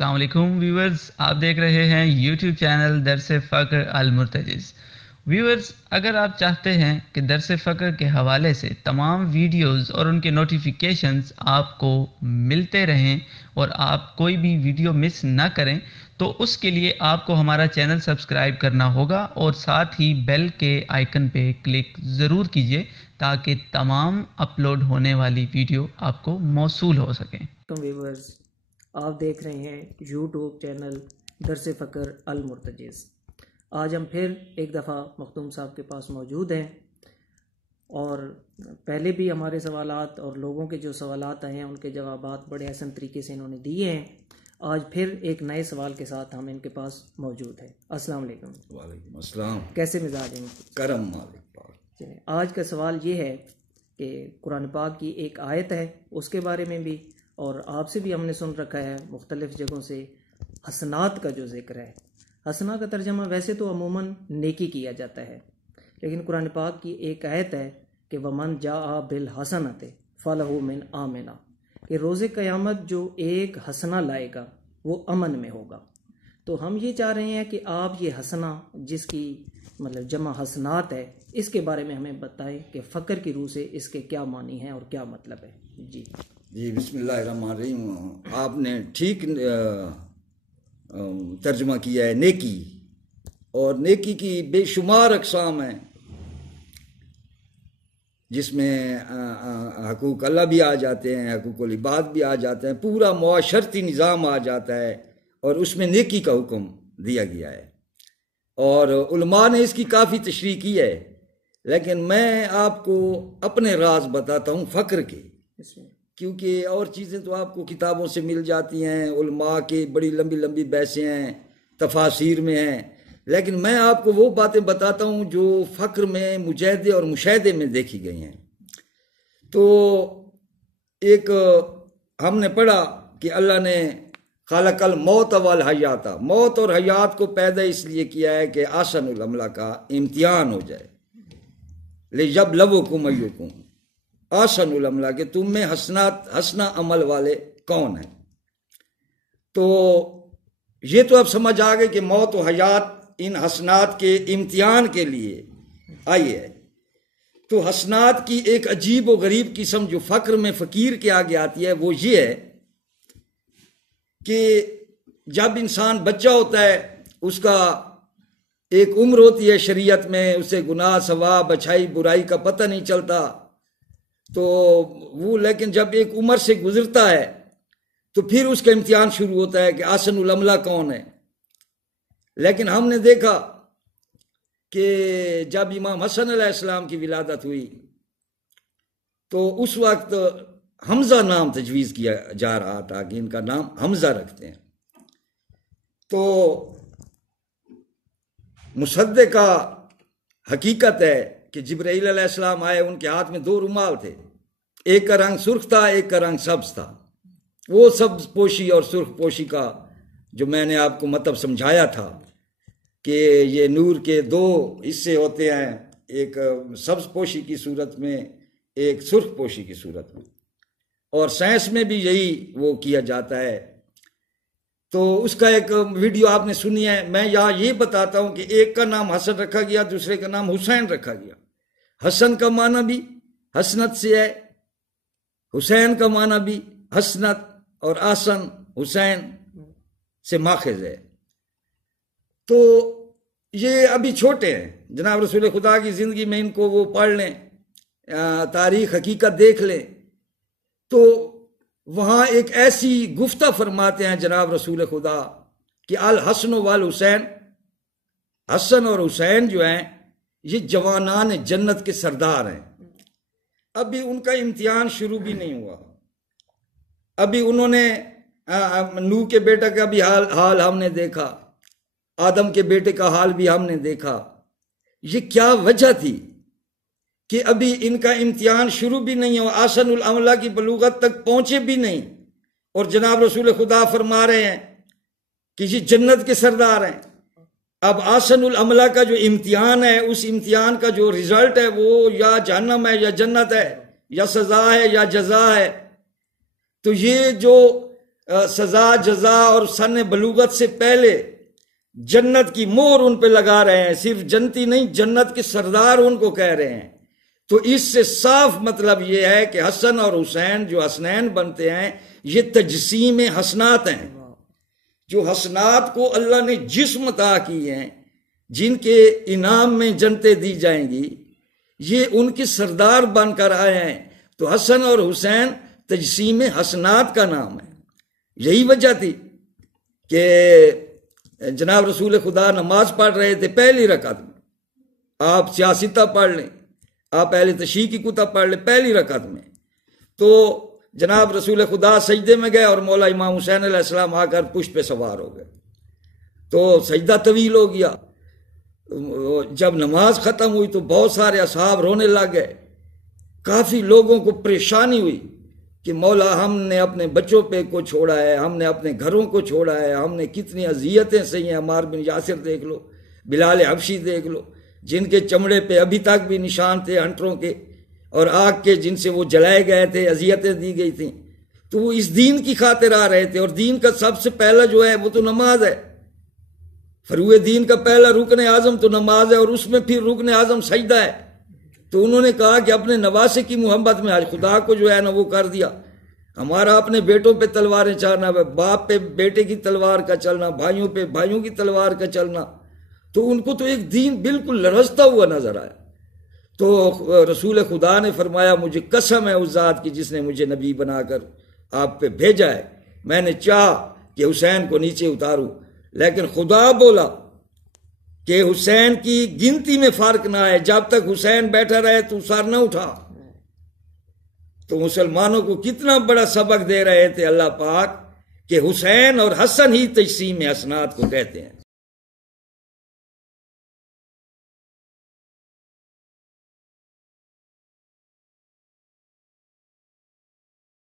अस्सलाम वालेकुम व्यूअर्स, आप देख रहे हैं यूट्यूब चैनल दरस फ़क्र अल-मुर्तजिज़। व्यूअर्स, अगर आप चाहते हैं कि दरस फ़क्र के हवाले से तमाम वीडियोस और उनके नोटिफिकेशंस आपको मिलते रहें और आप कोई भी वीडियो मिस ना करें, तो उसके लिए आपको हमारा चैनल सब्सक्राइब करना होगा और साथ ही बेल के आइकन पे क्लिक ज़रूर कीजिए ताकि तमाम अपलोड होने वाली वीडियो आपको मौसूल हो सकें। तो व्यूवर्स, आप देख रहे हैं यूट्यूब चैनल दरस फ़क्र अल-मुर्तजिज़। आज हम फिर एक दफ़ा मखदूम साहब के पास मौजूद हैं और पहले भी हमारे सवालात और लोगों के जो सवालात आए हैं उनके जवाबात बड़े हसन तरीके से इन्होंने दिए हैं। आज फिर एक नए सवाल के साथ हम इनके पास मौजूद हैं। अस्सलाम वालेकुम। वालेकुम अस्सलाम। कैसे मिजाज हैं? करम मालिक पाक। चलिए, आज का सवाल ये है कि कुरान पाक की एक आयत है, उसके बारे में भी, और आपसे भी हमने सुन रखा है मुख्तलिफ जगहों से हसनात का जो जिक्र है। हसना का तर्जमा वैसे तो अमूमन नेकी किया जाता है, लेकिन कुरान पाक की एक आयत है कि वमन जा बिल हसनत फलहु मिन आमिना, कि रोज़े क़यामत जो एक हसना लाएगा वो अमन में होगा। तो हम ये चाह रहे हैं कि आप ये हसना, जिसकी मतलब जमा हसनात है, इसके बारे में हमें बताएं कि फ़क्र की रूह से इसके क्या मानी हैं और क्या मतलब है। जी बिस्मिल्लाहिर्रहमानिर्रहीम। आपने ठीक तर्जुमा किया है। नेकी, और नेकी की बेशुमार अक़साम हैं, जिसमें हकूक़ अल्लाह भी आ जाते हैं, हकूक़ुल इबाद भी आ जाते हैं, पूरा मुआशरती निज़ाम आ जाता है और उसमें नेकी का हुक्म दिया गया है। और उलमा ने इसकी काफ़ी तशरीह की है, लेकिन मैं आपको अपने राज बताता हूँ फ़क्र के, क्योंकि और चीज़ें तो आपको किताबों से मिल जाती हैं, उलमा की बड़ी लंबी लंबी बहसें हैं, तफासिर में हैं, लेकिन मैं आपको वो बातें बताता हूँ जो फ़क्र में मुजाहदे और मुशाहदे में देखी गई हैं। तो एक हमने पढ़ा कि अल्लाह ने खालकल मौत वल हयाता, मौत और हयात को पैदा इसलिए किया है कि आसनुल अमला का इम्तिहान हो जाए, ले जब लबुकुम अय्युकुम आसनुल अमला, के तुम में हसना अमल वाले कौन हैं। तो ये तो अब समझ आ गए कि मौत और हयात इन हसनात के इम्तिहान के लिए आई है। तो हसनात की एक अजीब व गरीब किस्म जो फ़क्र में फ़कीर के आगे आती है वो ये है कि जब इंसान बच्चा होता है, उसका एक उम्र होती है शरीयत में, उसे गुनाह सवाब अच्छाई बुराई का पता नहीं चलता, तो वो लेकिन जब एक उम्र से गुजरता है तो फिर उसका इम्तिहान शुरू होता है कि आसनुल अमला कौन है। लेकिन हमने देखा कि जब इमाम हसन अलैहिस्सलाम की विलादत हुई तो उस वक्त हमज़ा नाम तजवीज़ किया जा रहा था कि इनका नाम हमज़ा रखते हैं। तो मुसद्दिक़ा हकीकत है कि जिब्राईल अलैहिस्सलाम आए, उनके हाथ में 2 रुमाल थे, एक का रंग सुर्ख था, एक का रंग सब्ज़ था। वो सब्ज़ पोशी और सुर्ख पोशी का जो मैंने आपको मतलब समझाया था कि ये नूर के 2 हिस्से होते हैं, एक सब्ज़ पोशी की सूरत में, एक सुर्ख पोशी की सूरत में, और साइंस में भी यही वो किया जाता है। तो उसका एक वीडियो आपने सुनी है। मैं यहाँ ये बताता हूँ कि एक का नाम हसन रखा गया, दूसरे का नाम हुसैन रखा गया। हसन का माना भी हसनत से है, हुसैन का माना भी हसनत और आसन हुसैन से माखिज है। तो ये अभी छोटे हैं, जनाब रसूल खुदा की ज़िंदगी में इनको वो पढ़ लें, तारीख़ हकीकत देख लें, तो वहाँ एक ऐसी गुफ्ता फरमाते हैं जनाब रसूल खुदा कि अल हसन वल हुसैन, हसन और हुसैन जो हैं ये जवानान जन्नत के सरदार हैं। अभी उनका इम्तिहान शुरू भी नहीं हुआ, अभी उन्होंने नूह के बेटे का भी हाल हमने देखा, आदम के बेटे का हाल भी हमने देखा। ये क्या वजह थी कि अभी इनका इम्तिहान शुरू भी नहीं हो, आसनुल अमला की बलूगत तक पहुंचे भी नहीं, और जनाब रसूल खुदा फरमा रहे हैं कि ये जन्नत के सरदार हैं। अब आसनुल अमला का जो इम्तिहान है, उस इम्तिहान का जो रिजल्ट है वो या जहन्नम है या जन्नत है, या सजा है या जजा है। तो ये जो سزا جزا اور سن بلوغت سے پہلے جنت کی مہر ان پہ لگا رہے ہیں، صرف جنتی نہیں جنت کے سردار ان کو کہہ رہے ہیں۔ تو اس سے صاف مطلب یہ ہے کہ حسن اور حسین جو حسنین بنتے ہیں یہ تجسیم حسنات ہیں، جو حسنات کو اللہ نے جسم عطا کی ہیں، جن کے انعام میں جنتیں دی جائیں گی، یہ ان کے سردار بن کر آئے ہیں۔ تو حسن اور حسین تجسیم حسنات کا نام ہے۔ یہی وجہ تھی کہ جناب رسول خدا نماز پڑھ رہے تھے پہلی رکعت میں، آپ سیاستہ پڑھ لیں، آپ اہل تشیع کی کتب پڑھ لیں پہلی رکعت میں، تو جناب رسول خدا سجدے میں گئے اور مولا امام حسین علیہ السلام آ کر پشت پہ سوار ہو گئے، تو سجدہ طویل ہو گیا۔ جب نماز ختم ہوئی تو بہت سارے اصحاب رونے لگ گئے، کافی لوگوں کو پریشانی ہوئی کہ مولا ہم نے اپنے بچوں پہ کو چھوڑا ہے، ہم نے اپنے گھروں کو چھوڑا ہے، ہم نے کتنی اذیتیں سہی ہیں، عمار بن یاسر دیکھ لو، بلال حبشی دیکھ لو، جن کے چمڑے پہ ابھی تک بھی نشان تھے ہنٹروں کے اور آگ کے، جن سے وہ جلائے گئے تھے، اذیتیں دی گئی تھیں، تو وہ اس دین کی خاطر آ رہے تھے، اور دین کا سب سے پہلا جو ہے وہ تو نماز ہے، فروع دین کا پہلا رکن اعظم تو نماز ہے، اور اس میں پھر رکن اعظم سجدہ ہے۔ تو انہوں نے کہا کہ اپنے نواسے کی محبت میں آج خدا کو جو ہے نا وہ کر دیا، ہمارا اپنے بیٹوں پہ تلواریں چلنا، باپ پہ بیٹے کی تلوار کا چلنا، بھائیوں پہ بھائیوں کی تلوار کا چلنا، تو ان کو تو ایک دین بالکل لرزتا ہوا نظر آیا۔ تو رسول خدا نے فرمایا مجھے قسم ہے اس ذات کی جس نے مجھے نبی بنا کر آپ پہ بھیجا ہے، میں نے چاہا کہ حسین کو نیچے اتاروں، لیکن خدا بولا کہ حسین کی گنتی میں فرق نہ آئے، جب تک حسین بیٹھا رہے تو سر نہ اٹھا۔ تو مسلمانوں کو کتنا بڑا سبق دے رہے تھے اللہ پاک کہ حسین اور حسن ہی تجسیم حسنات کو کہتے ہیں۔